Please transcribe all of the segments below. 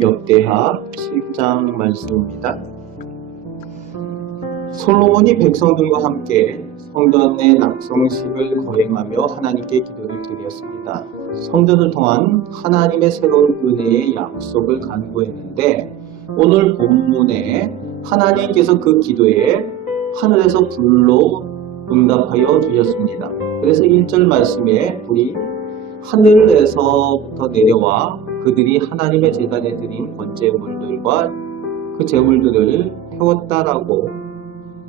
역대하 7장 말씀입니다. 솔로몬이 백성들과 함께 성전의 낙성식을 거행하며 하나님께 기도를 드렸습니다. 성전을 통한 하나님의 새로운 은혜의 약속을 간구했는데, 오늘 본문에 하나님께서 그 기도에 하늘에서 불로 응답하여 주셨습니다. 그래서 1절 말씀에 불이 하늘에서부터 내려와 그들이 하나님의 제단에 드린 번제물들과 그 제물들을 태웠다라고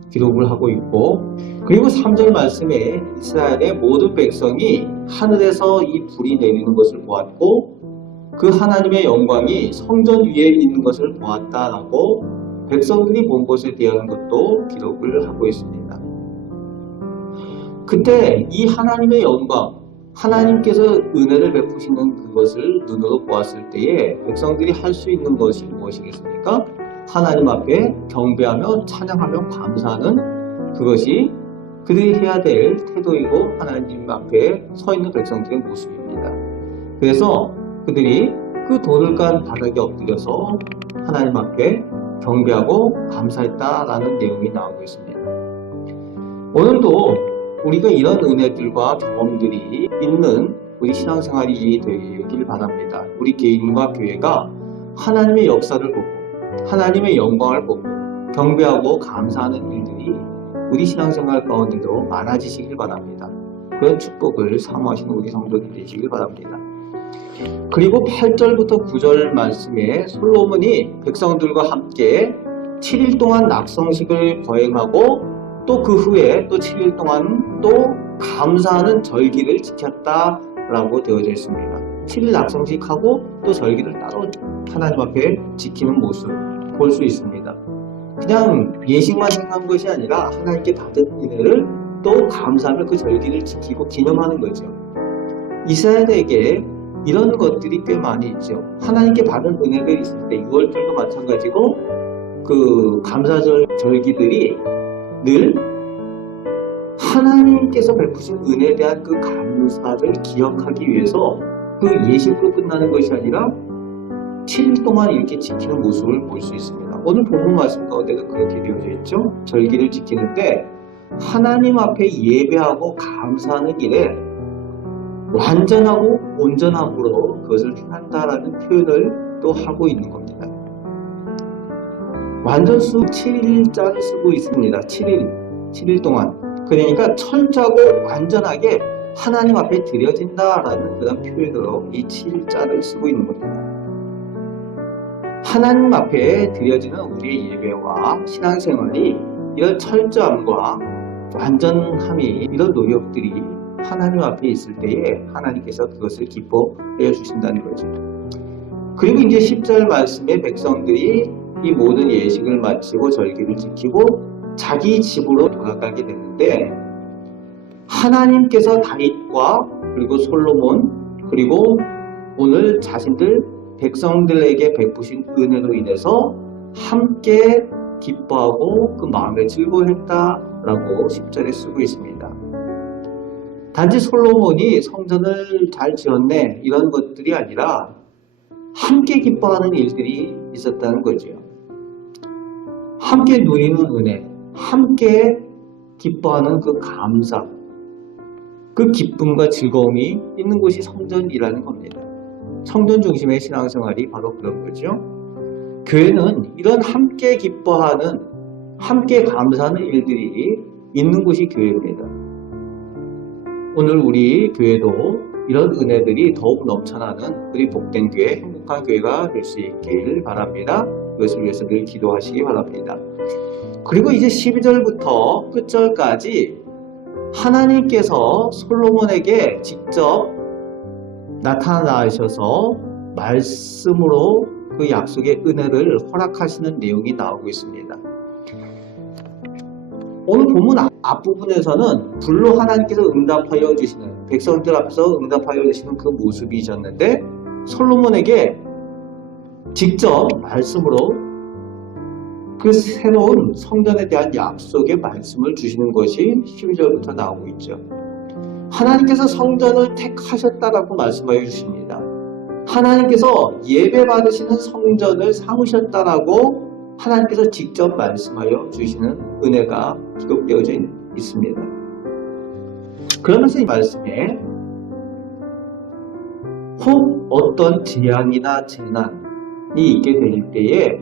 기록을 하고 있고, 그리고 3절 말씀에 이스라엘의 모든 백성이 하늘에서 이 불이 내리는 것을 보았고 그 하나님의 영광이 성전 위에 있는 것을 보았다라고 백성들이 본 것에 대한 것도 기록을 하고 있습니다. 그때 이 하나님의 영광, 하나님께서 은혜를 베푸시는 그것을 눈으로 보았을 때에 백성들이 할 수 있는 것이 무엇이겠습니까? 하나님 앞에 경배하며 찬양하며 감사하는 그것이 그들이 해야 될 태도이고 하나님 앞에 서 있는 백성들의 모습입니다. 그래서 그들이 그 돌을 깐 바닥에 엎드려서 하나님 앞에 경배하고 감사했다라는 내용이 나오고 있습니다. 오늘도 우리가 이런 은혜들과 경험들이 있는 우리 신앙생활이 되길 바랍니다. 우리 개인과 교회가 하나님의 역사를 보고 하나님의 영광을 보고 경배하고 감사하는 일들이 우리 신앙생활 가운데도 많아지시길 바랍니다. 그런 축복을 사모하시는 우리 성도들 되시길 바랍니다. 그리고 8절부터 9절 말씀에 솔로몬이 백성들과 함께 7일 동안 낙성식을 거행하고 또 그 후에 또 7일 동안 또 감사하는 절기를 지켰다라고 되어져 있습니다. 7일 낙성식하고 또 절기를 따로 하나님 앞에 지키는 모습 볼 수 있습니다. 그냥 예식만 행한 것이 아니라 하나님께 받은 은혜를 또 감사하며 그 절기를 지키고 기념하는 거죠. 이스라엘에게 이런 것들이 꽤 많이 있죠. 하나님께 받은 은혜들이 있을 때 6월절도 마찬가지고 그 감사절 절기들이 늘 하나님께서 베푸신 은혜에 대한 그 감사를 기억하기 위해서 그 예식으로 끝나는 것이 아니라 7일 동안 이렇게 지키는 모습을 볼 수 있습니다. 오늘 본문 말씀 가운데도 그렇게 되어져 있죠. 절기를 지키는데 하나님 앞에 예배하고 감사하는 일에 완전하고 온전함으로 그것을 행한다라는 표현을 또 하고 있는 겁니다. 완전수 7일자를 쓰고 있습니다. 7일 동안. 그러니까 철저하고 완전하게 하나님 앞에 드려진다라는 그런 표현으로 이 7일자를 쓰고 있는 겁니다. 하나님 앞에 드려지는 우리의 예배와 신앙생활이 이런 철저함과 완전함이 이런 노력들이 하나님 앞에 있을 때에 하나님께서 그것을 기뻐해 주신다는 거죠. 그리고 이제 10절 말씀에 백성들이 이 모든 예식을 마치고 절기를 지키고 자기 집으로 돌아가게 되는데, 하나님께서 다윗과 그리고 솔로몬 그리고 오늘 자신들 백성들에게 베푸신 은혜로 인해서 함께 기뻐하고 그 마음에 즐거워했다라고 10절에 쓰고 있습니다. 단지 솔로몬이 성전을 잘 지었네 이런 것들이 아니라 함께 기뻐하는 일들이 있었다는 거죠. 함께 누리는 은혜, 함께 기뻐하는 그 감사, 그 기쁨과 즐거움이 있는 곳이 성전이라는 겁니다. 성전 중심의 신앙생활이 바로 그런 거죠. 교회는 이런 함께 기뻐하는, 함께 감사하는 일들이 있는 곳이 교회입니다. 오늘 우리 교회도 이런 은혜들이 더욱 넘쳐나는 우리 복된 교회, 행복한 교회가 될 수 있길 바랍니다. 그것을 위해서 늘 기도하시기 바랍니다. 그리고 이제 12절부터 끝절까지 하나님께서 솔로몬에게 직접 나타나셔서 말씀으로 그 약속의 은혜를 허락하시는 내용이 나오고 있습니다. 오늘 본문 앞부분에서는 불로 하나님께서 응답하여 주시는, 백성들 앞에서 응답하여 주시는 그 모습이 있었는데, 솔로몬에게 직접 말씀으로 그 새로운 성전에 대한 약속의 말씀을 주시는 것이 12절부터 나오고 있죠. 하나님께서 성전을 택하셨다라고 말씀하여 주십니다. 하나님께서 예배 받으시는 성전을 삼으셨다라고 하나님께서 직접 말씀하여 주시는 은혜가 기록되어져 있습니다. 그러면서 이 말씀에 혹 어떤 재앙이나 재난이 있게 될 때에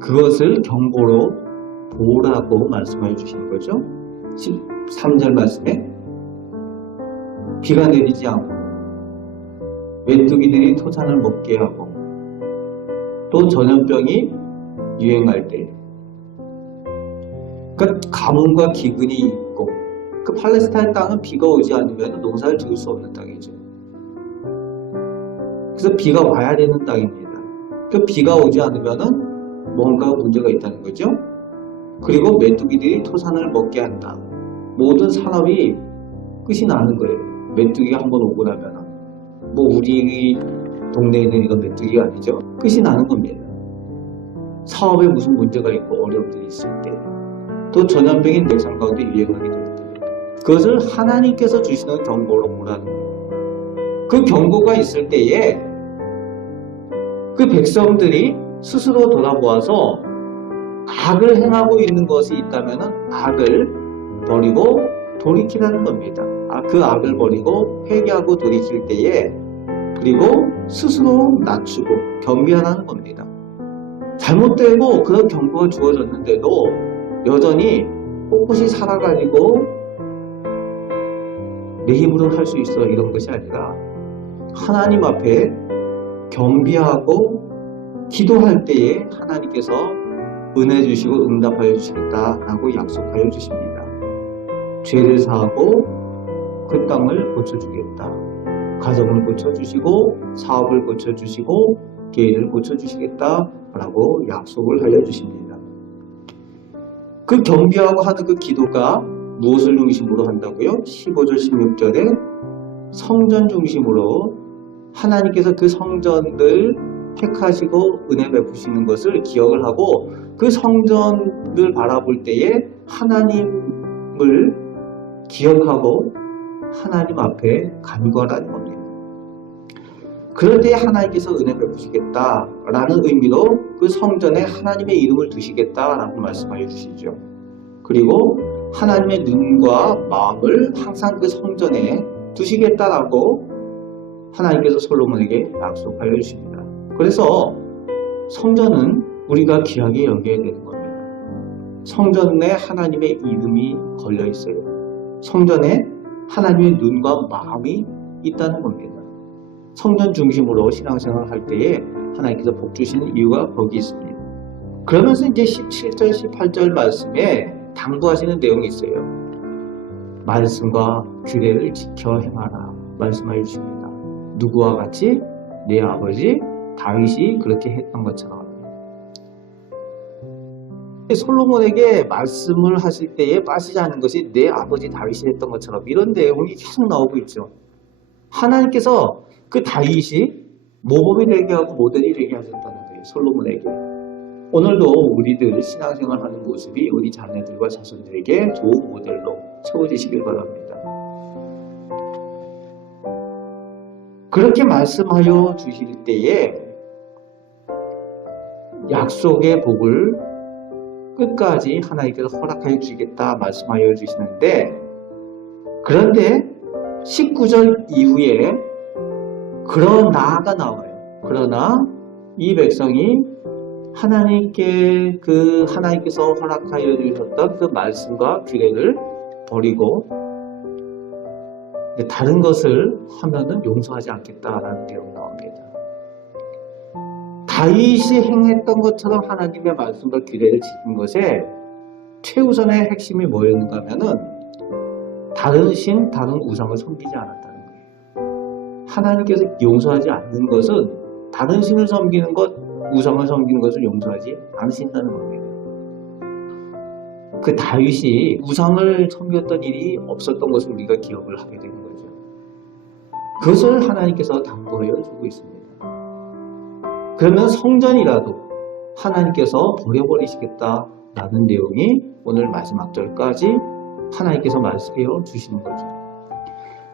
그것을 경고로 보라고 말씀하여 주시는 거죠. 13절 말씀에 비가 내리지 않고 메뚜기들이 토산을 먹게 하고 또 전염병이 유행할 때 그러니까 가뭄과 기근이 있고 그 팔레스타인 땅은 비가 오지 않으면 농사를 지을 수 없는 땅이죠. 그래서 비가 와야 되는 땅입니다. 그 비가 오지 않으면 뭔가 문제가 있다는 거죠. 그리고 메뚜기들이 토산을 먹게 한다. 모든 산업이 끝이 나는 거예요. 메뚜기가 한번 오고 나면 뭐 우리 동네에 있는 이건 메뚜기가 아니죠. 끝이 나는 겁니다. 사업에 무슨 문제가 있고 어려움들이 있을 때 또 전염병이 백성 가운데 유행하게 될 때 그것을 하나님께서 주시는 경고로 보라는 거예요. 그 경고가 있을 때에 그 백성들이 스스로 돌아보아서 악을 행하고 있는 것이 있다면 악을 버리고 돌이키라는 겁니다. 그 악을 버리고 회개하고 돌이킬 때에 그리고 스스로 낮추고 겸비하라는 겁니다. 잘못되고 그런 경고가 주어졌는데도 여전히 꼿꼿이 살아가지고 내 힘으로 할 수 있어 이런 것이 아니라 하나님 앞에 겸비하고 기도할 때에 하나님께서 은혜 주시고 응답하여 주시겠다라고 약속하여 주십니다. 죄를 사하고 그 땅을 고쳐주겠다. 가정을 고쳐주시고 사업을 고쳐주시고 계획을 고쳐주시겠다라고 약속을 하여 주십니다. 그 겸비하고 하는 그 기도가 무엇을 중심으로 한다고요? 15절 16절에 성전 중심으로 하나님께서 그 성전을 택하시고 은혜 베푸시는 것을 기억을 하고 그 성전을 바라볼 때에 하나님을 기억하고 하나님 앞에 간구하라는 겁니다. 그럴 때 하나님께서 은혜 베푸시겠다라는 의미로 그 성전에 하나님의 이름을 두시겠다라고 말씀하여 주시죠. 그리고 하나님의 눈과 마음을 항상 그 성전에 두시겠다라고 하나님께서 솔로몬에게 약속하여 주십니다. 그래서 성전은 우리가 귀하게 여겨야 되는 겁니다. 성전에 하나님의 이름이 걸려 있어요. 성전에 하나님의 눈과 마음이 있다는 겁니다. 성전 중심으로 신앙생활을 할 때에 하나님께서 복 주시는 이유가 거기 있습니다. 그러면서 이제 17절, 18절 말씀에 당부하시는 내용이 있어요. 말씀과 규례를 지켜 행하라 말씀하여 주십니다. 누구와 같이? 내 아버지 다윗이 그렇게 했던 것처럼. 솔로몬에게 말씀을 하실 때에 빠지지 않은 것이 내 아버지 다윗이 했던 것처럼 이런 내용이 계속 나오고 있죠. 하나님께서 그 다윗이 모범이 되게 하고 모델이 되게 하셨다는 거예요. 솔로몬에게. 오늘도 우리들 신앙생활하는 모습이 우리 자녀들과 자손들에게 좋은 모델로 세워지시길 바랍니다. 그렇게 말씀하여 주실 때에 약속의 복을 끝까지 하나님께서 허락하여 주시겠다 말씀하여 주시는데 그런데 19절 이후에 그러나가 나와요. 그러나 이 백성이 하나님께서 허락하여 주셨던 그 말씀과 규례를 버리고 다른 것을 하면은 용서하지 않겠다라는 내용이 나옵니다. 다윗이 행했던 것처럼 하나님의 말씀과 규례를 지킨 것에 최우선의 핵심이 뭐였는가 하면은 다른 신, 다른 우상을 섬기지 않았다는 거예요. 하나님께서 용서하지 않는 것은 다른 신을 섬기는 것, 우상을 섬기는 것을 용서하지 않으신다는 겁니다. 그 다윗이 우상을 섬겼던 일이 없었던 것을 우리가 기억을 하게 되는 거죠. 그것을 하나님께서 당부하여 주고 있습니다. 그러면 성전이라도 하나님께서 버려버리시겠다라는 내용이 오늘 마지막 절까지 하나님께서 말씀해 주시는 거죠.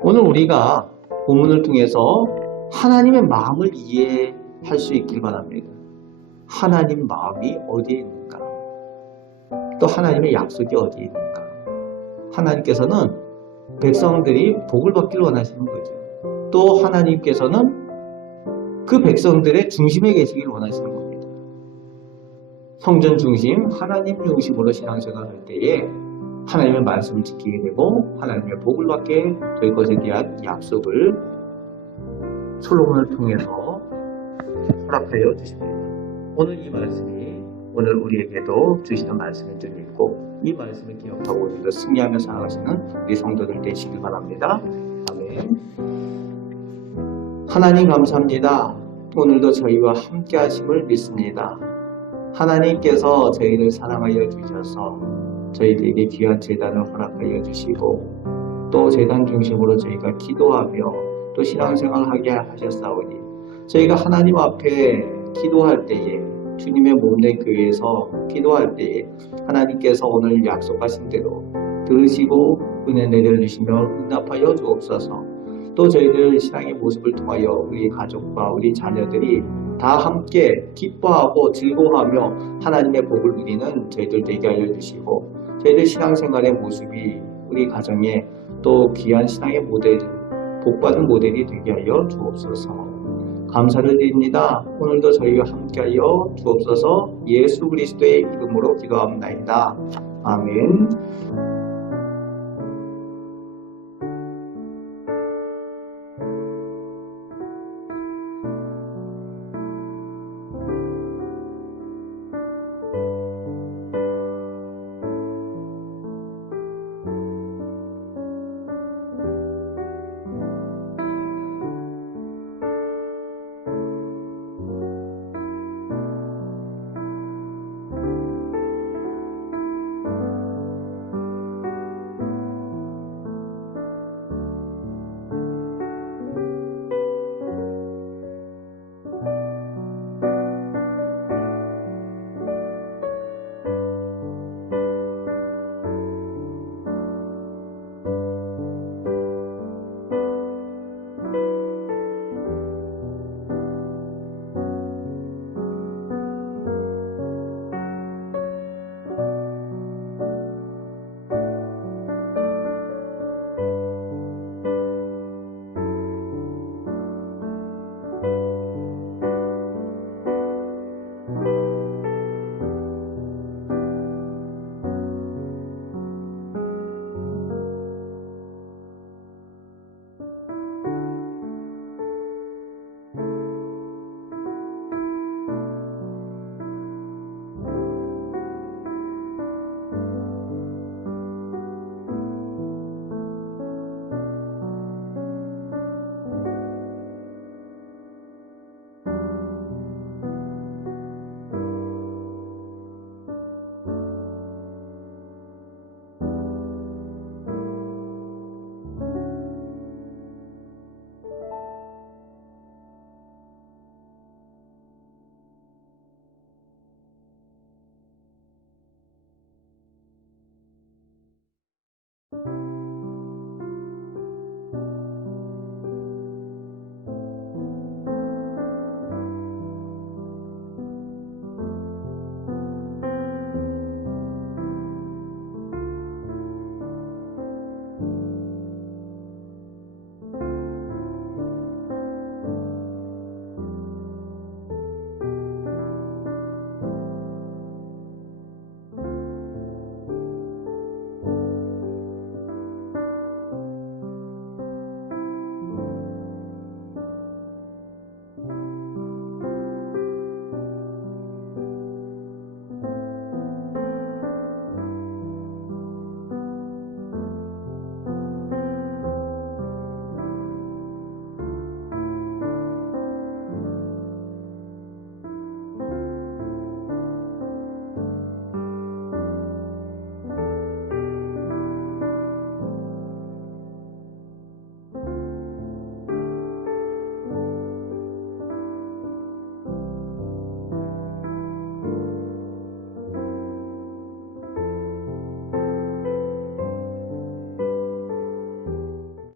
오늘 우리가 본문을 통해서 하나님의 마음을 이해할 수 있길 바랍니다. 하나님 마음이 어디에 있는가? 또 하나님의 약속이 어디에 있는가? 하나님께서는 백성들이 복을 받기를 원하시는 거죠. 또 하나님께서는 그 백성들의 중심에 계시길 원하시는 겁니다. 성전 중심, 하나님 중심으로 신앙생활할 때에 하나님의 말씀을 지키게 되고 하나님의 복을 받게 될 것에 대한 약속을 솔로몬을 통해서 허락하여 주십니다. 오늘 이 말씀이 오늘 우리에게도 주시는 말씀인 줄 믿고 이 말씀을 기억하고 우리가 승리하며 살아가시는 우리 성도들 되시길 바랍니다. 아멘. 하나님 감사합니다. 오늘도 저희와 함께 하심을 믿습니다. 하나님께서 저희를 사랑하여 주셔서 저희들에게 귀한 제단을 허락하여 주시고 또 제단 중심으로 저희가 기도하며 또 신앙생활하게 하셨사오니 저희가 하나님 앞에 기도할 때에 주님의 몸된 교회에서 기도할 때에 하나님께서 오늘 약속하신 대로 들으시고 은혜 내려주시며 응답하여 주옵소서. 또 저희들 신앙의 모습을 통하여 우리 가족과 우리 자녀들이 다 함께 기뻐하고 즐거워하며 하나님의 복을 누리는 저희들 되게 하여 주시고 저희들 신앙생활의 모습이 우리 가정에 또 귀한 신앙의 모델, 복받은 모델이 되게 하여 주옵소서. 감사를 드립니다. 오늘도 저희와 함께하여 주옵소서. 예수 그리스도의 이름으로 기도합니다. 아멘.